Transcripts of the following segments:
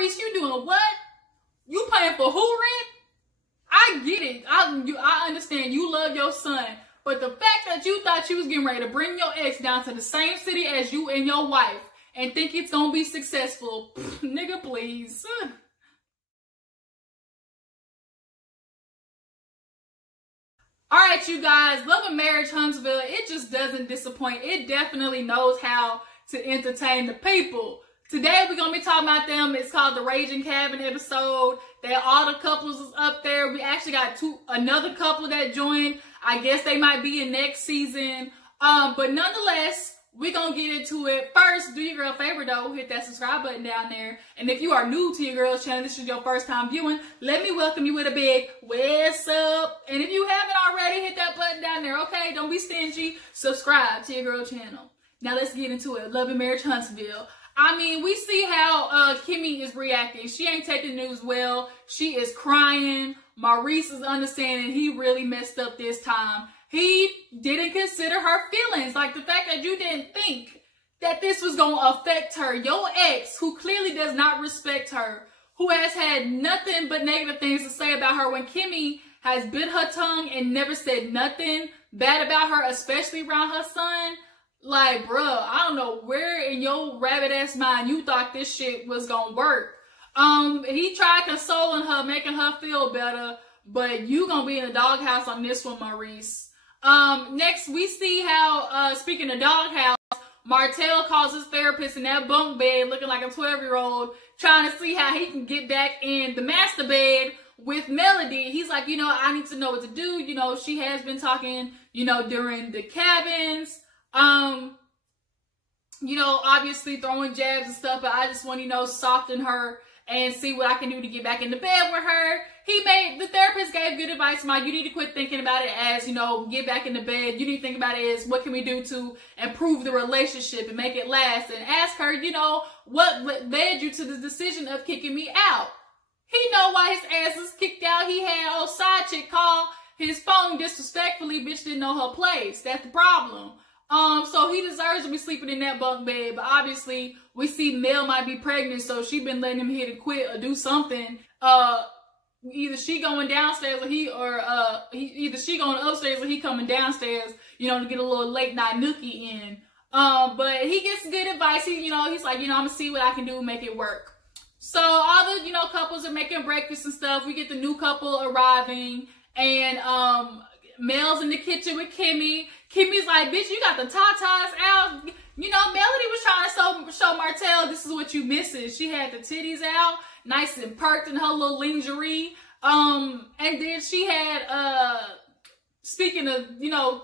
Maurice, you doing what? You paying for who rent? I get it. I understand you love your son. But the fact that you thought you was getting ready to bring your ex down to the same city as you and your wife and think it's going to be successful, nigga, please. All right, you guys, loving Marriage Huntsville, it just doesn't disappoint. It definitely knows how to entertain the people. Today, we're going to be talking about them. It's called the Raging Cabin episode. All the couples is up there. We actually got another couple that joined. I guess they might be in next season. But nonetheless, we're going to get into it. First, do your girl a favor, though. Hit that subscribe button down there. And if you are new to your girl's channel, this is your first time viewing, let me welcome you with a big what's up. And if you haven't already, hit that button down there, okay? Don't be stingy. Subscribe to your girl channel. Now, let's get into it. Loving Marriage Huntsville. I mean, we see how Kimmi is reacting. She ain't taking the news well. She is crying. Maurice is understanding he really messed up this time. He didn't consider her feelings. Like the fact that you didn't think that this was going to affect her. Your ex, who clearly does not respect her, who has had nothing but negative things to say about her when Kimmi has bit her tongue and never said nothing bad about her, especially around her son. Like, bruh, I don't know where in your rabbit ass mind you thought this shit was gonna work. He tried consoling her, making her feel better, but you gonna be in the doghouse on this one, Maurice. Next, we see how, speaking of doghouse, Martell calls his therapist in that bunk bed looking like a 12-year-old, trying to see how he can get back in the master bed with Melody. He's like, you know, I need to know what to do. You know, she has been talking, you know, during the cabins. You know, obviously throwing jabs and stuff, but I just want to, you know, soften her and see what I can do to get back in the bed with her. The therapist gave good advice, Mike. You need to quit thinking about it as, you know, get back in the bed. You need to think about it as what can we do to improve the relationship and make it last, and ask her, you know, what led you to the decision of kicking me out. He know why his ass is kicked out. He had old side chick call his phone disrespectfully. Bitch didn't know her place. That's the problem. So he deserves to be sleeping in that bunk bed, but obviously we see Mel might be pregnant, so she been letting him hit it quit or do something. Either she going downstairs or either she going upstairs or he coming downstairs, you know, to get a little late night nookie in. But he gets good advice. He's like, you know, I'm gonna see what I can do to make it work. So all the, you know, couples are making breakfast and stuff. We get the new couple arriving, and Mel's in the kitchen with Kimmi. Kimmy's like, bitch, you got the tatas out. You know, Melody was trying to show Martell this is what you missing. She had the titties out, nice and perked in her little lingerie. And then she had, speaking of, you know,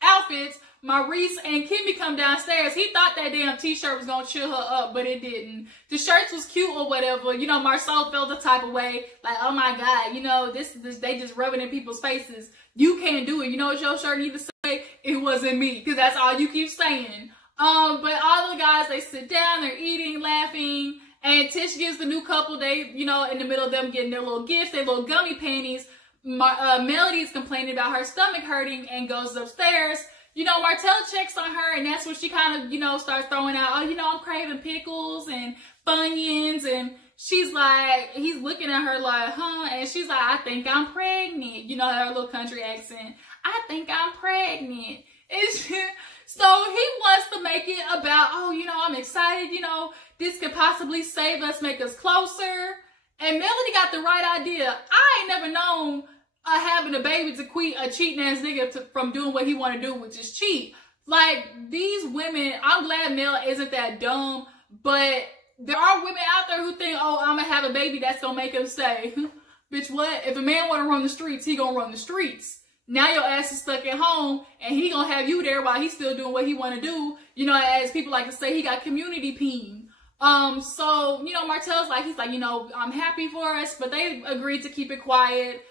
outfits, Maurice and Kimmi come downstairs. He thought that damn t-shirt was going to cheer her up, but it didn't. The shirts was cute or whatever. You know, Marsaue felt the type of way. Like, oh my God, you know, they just rubbing in people's faces. You can't do it. You know what your shirt need to say? It wasn't me. Because that's all you keep saying. But all the guys, they sit down, they're eating, laughing. And Tish gives the new couple, they, you know, in the middle of them getting their little gifts, their little gummy panties. Melody is complaining about her stomach hurting and goes upstairs. You know, Martell checks on her, and that's when she kind of, you know, starts throwing out, oh, you know, I'm craving pickles and Funyuns. And she's like, he's looking at her like, huh? And she's like, I think I'm pregnant. You know, her little country accent. I think I'm pregnant. So he wants to make it about, oh, you know, I'm excited. You know, this could possibly save us, make us closer. And Melody got the right idea. I ain't never known having a baby to quit a cheating ass nigga from doing what he want to do, which is cheat. Like, these women, I'm glad Mel isn't that dumb, but there are women out there who think, oh, I'm gonna have a baby that's gonna make him stay. Bitch, what? If a man want to run the streets, he gonna run the streets. Now your ass is stuck at home, and he gonna have you there while he's still doing what he want to do. You know, as people like to say, he got community peen. So, you know, Martell's like, he's like, you know, I'm happy for us, but they agreed to keep it quiet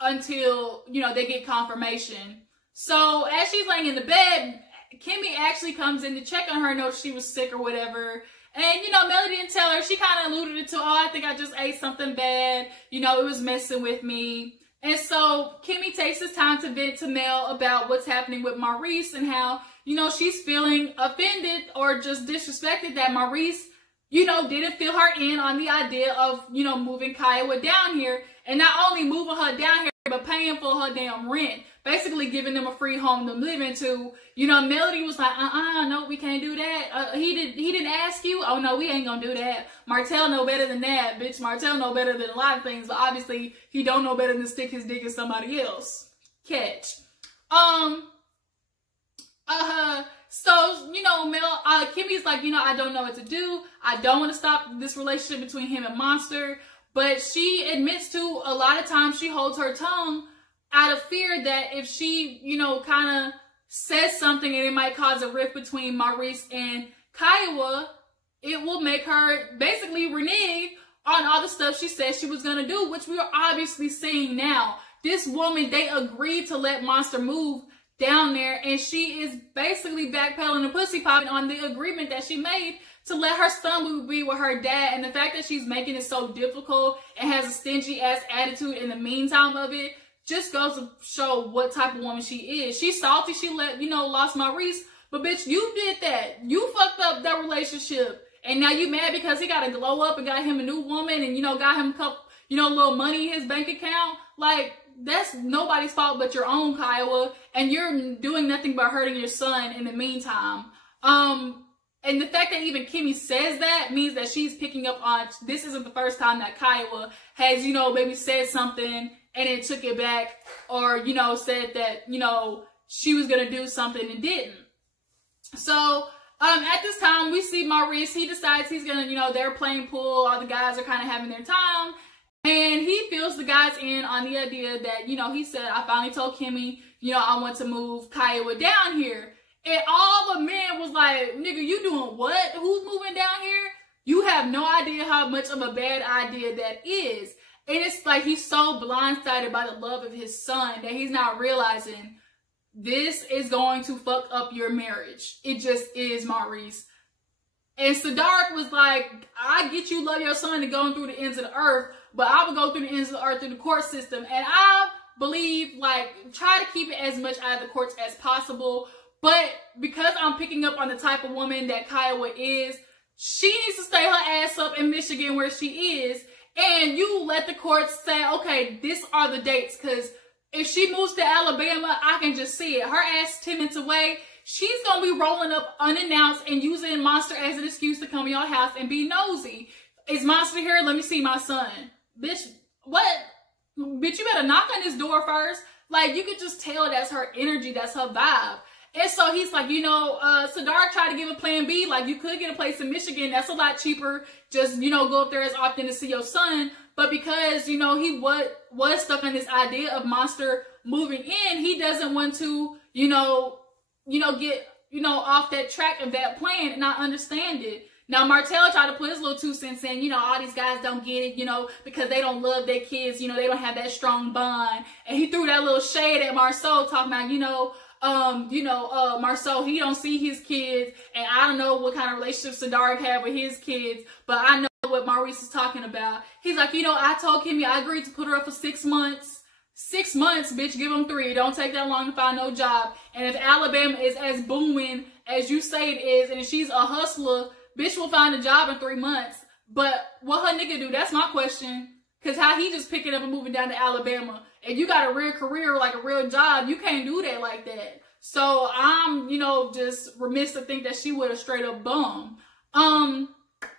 until, you know, they get confirmation. So as she's laying in the bed, Kimmi actually comes in to check on her, know she was sick or whatever. And, you know, Melody didn't tell her. She kind of alluded it to, oh, I think I just ate something bad. You know, it was messing with me. And so Kimmi takes this time to vent to Mel about what's happening with Maurice and how, you know, she's feeling offended or just disrespected that Maurice, you know, didn't fill her in on the idea of, you know, moving Kiowa down here, and not only moving her down here, but paying for her damn rent, basically giving them a free home to live into. You know, Melody was like, no, we can't do that. He didn't ask you. Oh no, we ain't gonna do that. Martell know better than that, bitch. Martell know better than a lot of things, but obviously he don't know better than to stick his dick in somebody else. Catch. So, you know, Kimmi's like, you know, I don't know what to do. I don't want to stop this relationship between him and Monster. But she admits to a lot of times she holds her tongue out of fear that if she, you know, kind of says something and it might cause a rift between Maurice and Kiowa, it will make her basically renege on all the stuff she said she was going to do, which we are obviously seeing now. This woman, they agreed to let Monster move down there, and she is basically backpedaling and pussy popping on the agreement that she made to let her son be with her dad. And the fact that she's making it so difficult and has a stingy ass attitude in the meantime of it just goes to show what type of woman she is. She's salty she lost Maurice, but bitch, you did that. You fucked up that relationship, and now you mad because he got to glow up and got him a new woman and, you know, got him a couple, you know, little money in his bank account. Like, that's nobody's fault but your own, Kiowa, and you're doing nothing but hurting your son in the meantime. And the fact that even Kimmi says that means that she's picking up on, this isn't the first time that Kiowa has, you know, maybe said something and then took it back, or, you know, said that, you know, she was going to do something and didn't. So, at this time, we see Maurice. He decides he's going to, you know, they're playing pool. All the guys are kind of having their time. And he fills the guys in on the idea that, you know, he said, I finally told Kimmi, you know, I want to move Kiowa down here. And all the men was like, nigga, you doing what? Who's moving down here? You have no idea how much of a bad idea that is. And it's like he's so blindsided by the love of his son that he's not realizing this is going to fuck up your marriage. It just is, Maurice. And Sadark was like, I get you love your son and going through the ends of the earth, but I would go through the ends of the earth through the court system. And I believe, like, try to keep it as much out of the courts as possible. But because I'm picking up on the type of woman that Kiowa is, she needs to stay her ass up in Michigan where she is. And you let the courts say, okay, these are the dates. Because if she moves to Alabama, I can just see it. Her ass 10 minutes away, she's going to be rolling up unannounced and using Monster as an excuse to come to your house and be nosy. Is Monster here? Let me see my son. Bitch, what? Bitch, you better knock on this door first. Like, you could just tell that's her energy, that's her vibe. And so he's like, you know, Sadark tried to give a plan B. Like, you could get a place in Michigan. That's a lot cheaper. Just, you know, go up there as often to see your son. But because, you know, he was stuck on this idea of Monster moving in, he doesn't want to, you know, get, you know, off that track of that plan. And I understand it. Now, Martell tried to put his little 2 cents in, you know, all these guys don't get it, you know, because they don't love their kids, you know, they don't have that strong bond. And he threw that little shade at Marsaue, talking about, Marsaue, he don't see his kids, and I don't know what kind of relationship Sadark had with his kids, but I know what Maurice is talking about. He's like, you know, I told Kimmi I agreed to put her up for 6 months. 6 months, bitch, give them 3. It don't take that long to find no job. And if Alabama is as booming as you say it is, and if she's a hustler, bitch will find a job in 3 months. But what her nigga do? That's my question. Because how he just picking up and moving down to Alabama. And you got a real career, like a real job, you can't do that like that. So I'm, you know, just remiss to think that she would have straight up bum.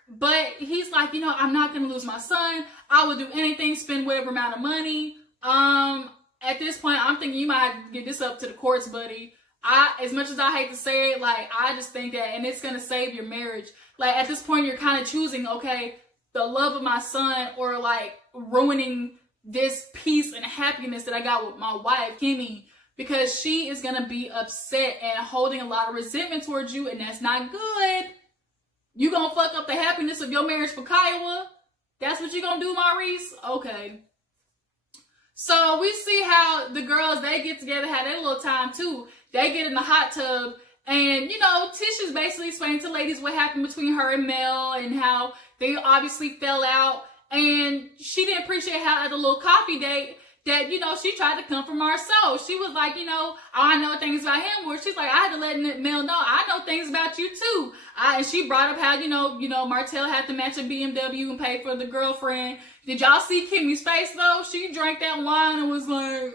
But he's like, you know, I'm not going to lose my son. I would do anything, spend whatever amount of money. At this point, I'm thinking you might have to get this up to the courts, buddy. As much as I hate to say it, like, I just think that, and it's going to save your marriage. Like, at this point, you're kind of choosing, okay, the love of my son, or like ruining this peace and happiness that I got with my wife, Kimmi, because she is going to be upset and holding a lot of resentment towards you, and that's not good. You going to fuck up the happiness of your marriage for Kiowa? That's what you going to do, Maurice? Okay. So we see how the girls, they get together, have their little time too. They get in the hot tub, and, you know, Tish is basically explaining to ladies what happened between her and Mel and how they obviously fell out. And she didn't appreciate how at the little coffee date that, you know, she tried to come from Marsaue. She was like, you know, oh, I know things about him. Where she's like, I had to let Mel know, I know things about you too. And she brought up how, you know, Martell had to match a BMW and pay for the girlfriend. Did y'all see Kimmi's face though? She drank that wine and was like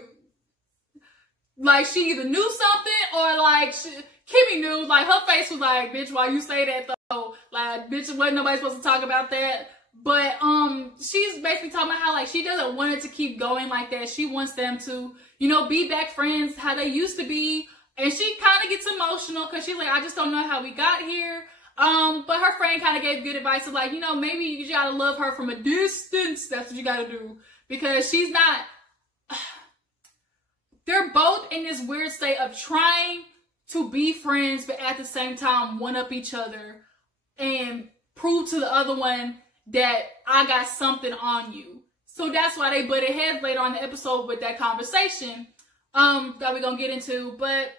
she either knew something or like Kimmi knew. Like her face was like, bitch, why you say that though? Like, bitch, wasn't nobody supposed to talk about that. But she's basically talking about how like she doesn't want it to keep going like that. She wants them to, you know, be back friends how they used to be. And she kind of gets emotional because she's like, I just don't know how we got here. But her friend kind of gave good advice of like, you know, maybe you gotta love her from a distance. That's what you gotta do, because she's not. They're both in this weird state of trying to be friends, but at the same time one up each other and prove to the other one that I got something on you. So that's why they butted heads later on in the episode with that conversation that we're gonna get into. But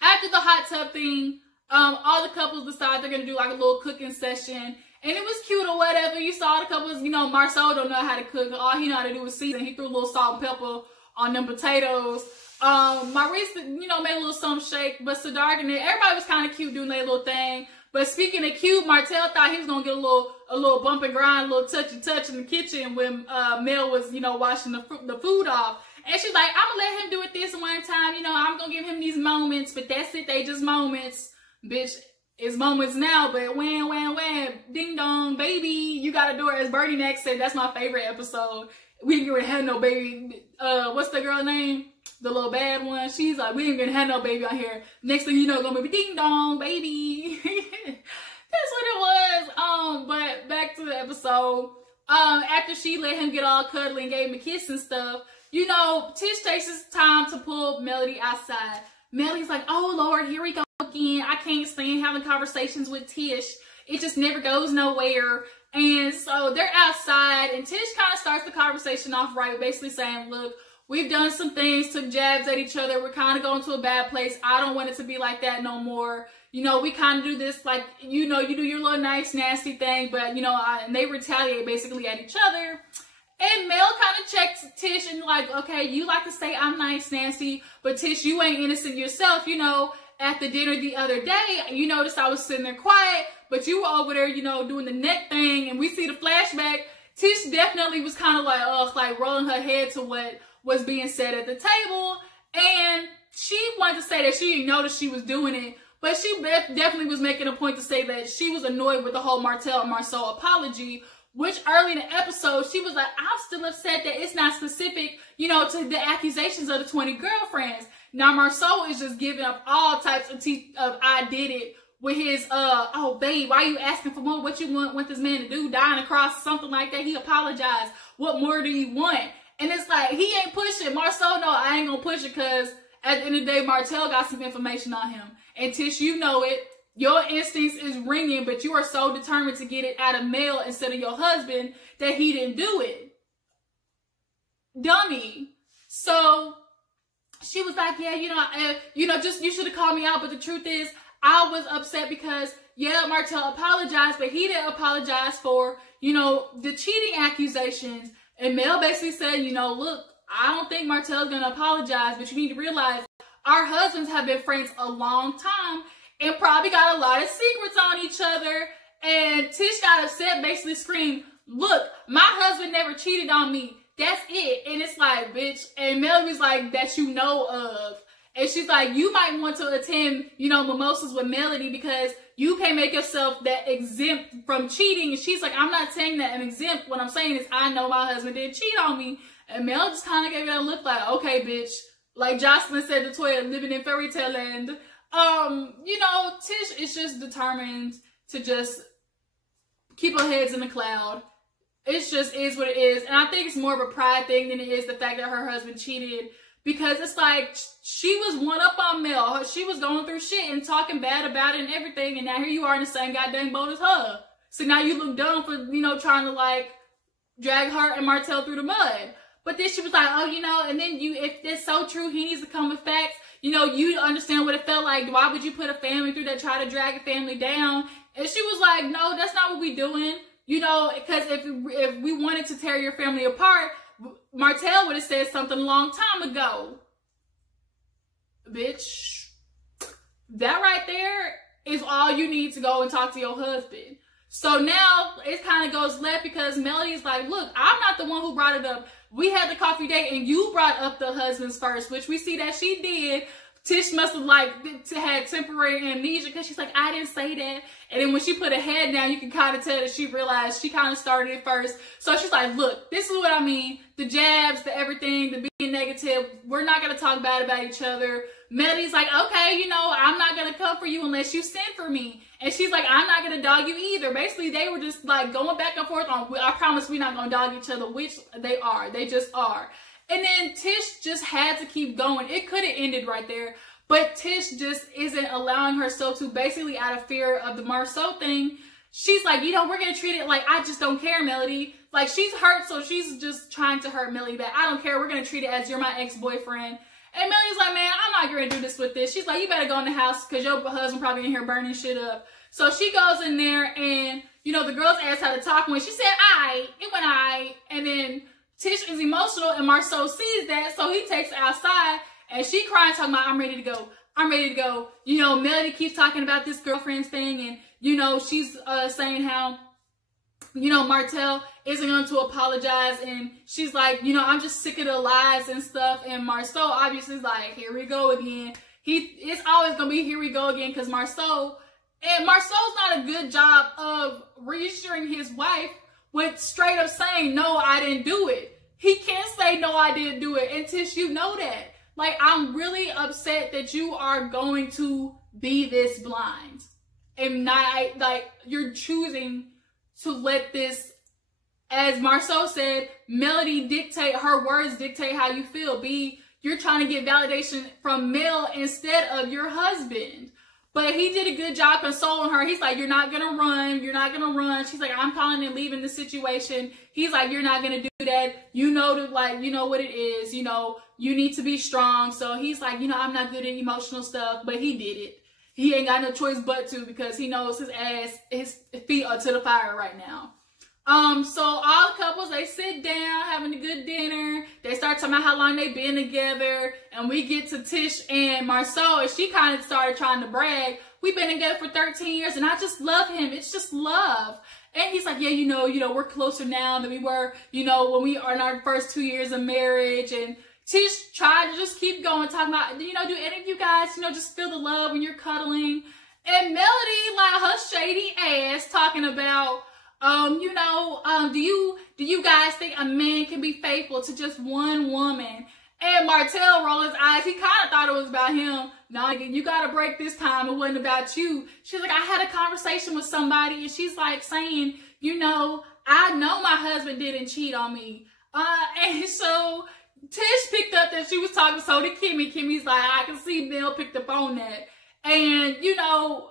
after the hot tub thing, all the couples decide they're gonna do like a little cooking session, and it was cute or whatever. You saw the couples, you know, Marsaue don't know how to cook. All he know how to do is season. He threw a little salt and pepper on them potatoes. Maurice, you know, made a little something shake, but Siddharth and everybody was kind of cute doing their little thing. But speaking of cute, Martell thought he was gonna get a little bump and grind, a little touchy touch in the kitchen when Mel was, you know, washing the food off. And she's like, I'm gonna let him do it this one time. You know, I'm gonna give him these moments, but that's it. They just moments, bitch. It's moments now, but when, ding dong, baby, you gotta do it. As Bernie next said, that's my favorite episode. We ain't gonna have no baby. What's the girl name? The little bad one. She's like, we ain't gonna have no baby on here. Next thing you know, gonna be ding dong, baby. That's what it was. But back to the episode. After she let him get all cuddly and gave him a kiss and stuff, you know, Tish takes his time to pull Melody outside. Melody's like, oh Lord, here we go again. I can't stand having conversations with Tish. It just never goes nowhere. And so they're outside, and Tish kind of starts the conversation off right, basically saying, look, we've done some things, took jabs at each other. We're kind of going to a bad place. I don't want it to be like that no more. You know, we kind of do this like, you know, you do your little nice, nasty thing, but, you know, and they retaliate basically at each other. And Mel kind of checks Tish and like, okay, you like to say I'm nice, nasty, but Tish, you ain't innocent yourself. You know, at the dinner the other day, you noticed I was sitting there quiet, but you were over there, you know, doing the neck thing, and we see the flashback. Tish definitely was kind of like, ugh, like rolling her head to what was being said at the table. And she wanted to say that she didn't notice she was doing it, but she definitely was making a point to say that she was annoyed with the whole Martell and Marsaue apology, which early in the episode, she was like, I'm still upset that it's not specific, you know, to the accusations of the 20 girlfriends. Now, Marsaue is just giving up all types of I did it with his, oh, babe, why are you asking for more? What you want this man to do? Dying across something like that? He apologized. What more do you want? And it's like, he ain't pushing. Marsaue, no, I ain't gonna push it, because at the end of the day, Martell got some information on him. And Tish, you know it. Your instincts is ringing, but you are so determined to get it out of Mel instead of your husband that he didn't do it. Dummy. So she was like, yeah, you know, just, you should have called me out. But the truth is, I was upset because, yeah, Martell apologized, but he didn't apologize for, you know, the cheating accusations. And Mel basically said, you know, look, I don't think Martell's going to apologize, but you need to realize our husbands have been friends a long time and probably got a lot of secrets on each other. And Tish got upset, basically screamed, look, my husband never cheated on me. That's it. And it's like, bitch. And Melody's like, that you know of. And she's like, you might want to attend, you know, mimosas with Melody because you can't make yourself that exempt from cheating. And she's like, I'm not saying that I'm exempt. What I'm saying is I know my husband didn't cheat on me. And Mel just kind of gave it a look like, okay, bitch. Like Jocelyn said to Toya, living in fairy tale land. You know, Tish is just determined to just keep her heads in the cloud. It just is what it is. And I think it's more of a pride thing than it is the fact that her husband cheated. Because it's like, she was one up on Mel. She was going through shit and talking bad about it and everything. And now here you are in the same goddamn boat as her. So now you look dumb for, you know, trying to like drag her and Martell through the mud. But then she was like, oh, you know, and then if it's so true, he needs to come with facts. You know, you understand what it felt like. Why would you put a family through that, try to drag a family down? And she was like, no, that's not what we're doing. You know, because if we wanted to tear your family apart, Martell would have said something a long time ago. Bitch, that right there is all you need to go and talk to your husband. So now it kind of goes left because Melody's like, look, I'm not the one who brought it up. We had the coffee date and you brought up the husbands first, which we see that she did. Tish must have like had temporary amnesia because she's like, I didn't say that. And then when she put her head down, you can kind of tell that she realized she kind of started it first. So she's like, look, this is what I mean. The jabs, the everything, the being negative. We're not going to talk bad about each other. Melody's like, okay, you know, I'm not going to come for you unless you send for me. And she's like, I'm not going to dog you either. Basically, they were just like going back and forth on, I promise we're not going to dog each other, which they are. They just are. And then Tish just had to keep going. It could have ended right there. But Tish just isn't allowing herself to, basically out of fear of the Marsaue thing. She's like, you know, we're going to treat it like I just don't care, Melody. Like, she's hurt, so she's just trying to hurt Melody back. I don't care. We're going to treat it as you're my ex-boyfriend. And Melody's like, man, I'm not going to do this with this. She's like, you better go in the house because your husband probably in here burning shit up. So she goes in there and, you know, the girls asked how to talk when she said, it went and then Tish is emotional and Marsaue sees that, so he takes her outside and she crying, talking about, I'm ready to go. I'm ready to go. You know, Melody keeps talking about this girlfriend's thing and, you know, she's saying how, you know, Martell isn't going to apologize and she's like, you know, I'm just sick of the lies and stuff. And Marsaue obviously is like, here we go again. It's always going to be here we go again because Marsaue not a good job of reassuring his wife with straight up saying, no, I didn't do it. He can't say, no, I didn't do it. And Tish, you know that. Like, I'm really upset that you are going to be this blind. And not, like, you're choosing to let this, as Marsaue said, Melody dictate, her words dictate how you feel. You're trying to get validation from Mel instead of your husband. But he did a good job consoling her. He's like, you're not going to run. You're not going to run. She's like, I'm calling and leaving the situation. He's like, you're not going to do that. You know, you know what it is. You know, you need to be strong. So he's like, you know, I'm not good at emotional stuff. But he did it. He ain't got no choice but to because he knows his feet are to the fire right now. So all the couples, they sit down, having a good dinner. They start talking about how long they've been together. And we get to Tish and Marsaue, and she kind of started trying to brag. We've been together for 13 years, and I just love him. It's just love. And he's like, yeah, you know, we're closer now than we were, you know, when we are in our first 2 years of marriage. And Tish tried to just keep going, talking about, you know, do any of you guys, you know, just feel the love when you're cuddling? And Melody, like her shady ass, talking about, you know, do you guys think a man can be faithful to just one woman? And Martell rolled his eyes. He kind of thought it was about him. No, you got to break this time. It wasn't about you. She's like, I had a conversation with somebody, and she's like saying, you know, I know my husband didn't cheat on me. And so Tish picked up that she was talking, so did Kimmi. Kimmy's like, I can see Mel picked up on that. And, you know,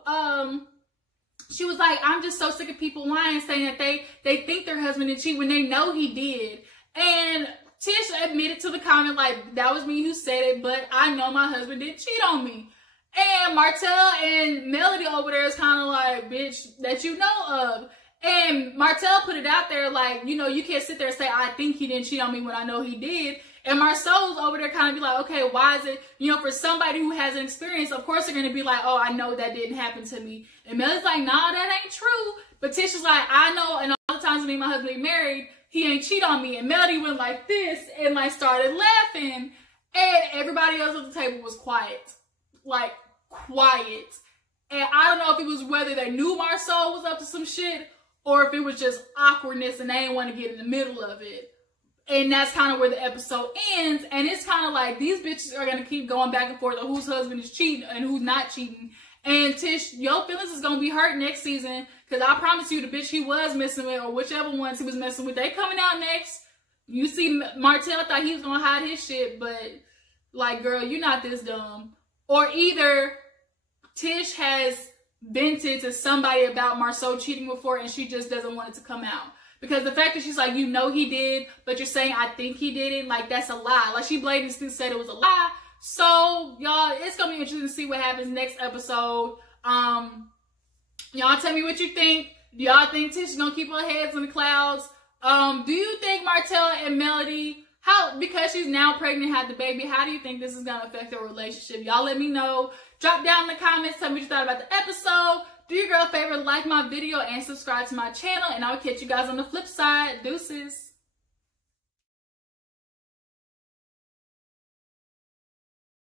she was like, I'm just so sick of people lying, saying that they think their husband didn't cheat when they know he did. And Tish admitted to the comment, like, that was me who said it, but I know my husband didn't cheat on me. And Martell and Melody over there is kind of like, bitch, that you know of. And Martell put it out there like, you know, you can't sit there and say, I think he didn't cheat on me when I know he did. And Marsaul's over there kind of be like, okay, why is it, you know, for somebody who has an experience, of course they're going to be like, oh, I know that didn't happen to me. And Melody's like, nah, that ain't true. But Tish is like, I know, and all the times me and my husband married, he ain't cheat on me. And Melody went like this and like started laughing. And everybody else at the table was quiet. Like, quiet. And I don't know if it was whether they knew Marsaue was up to some shit or if it was just awkwardness and they didn't want to get in the middle of it. And that's kind of where the episode ends. And it's kind of like these bitches are going to keep going back and forth on whose husband is cheating and who's not cheating. And Tish, your feelings is going to be hurt next season. Because I promise you, the bitch he was messing with or whichever ones he was messing with, they coming out next. You see, Martell thought he was going to hide his shit. But, like, girl, you're not this dumb. Or either Tish has vented to somebody about Marsaue cheating before and she just doesn't want it to come out. Because the fact that she's like, you know he did, but you're saying I think he did it, like, that's a lie. Like, she blatantly said it was a lie. So, y'all, it's going to be interesting to see what happens next episode. Y'all tell me what you think. Do y'all think Tish is going to keep her heads in the clouds? Do you think Martell and Melody because she's now pregnant, had the baby, how do you think this is going to affect their relationship? Y'all let me know. Drop down in the comments. Tell me what you thought about the episode. Do your girl a favor, like my video and subscribe to my channel. And I'll catch you guys on the flip side. Deuces.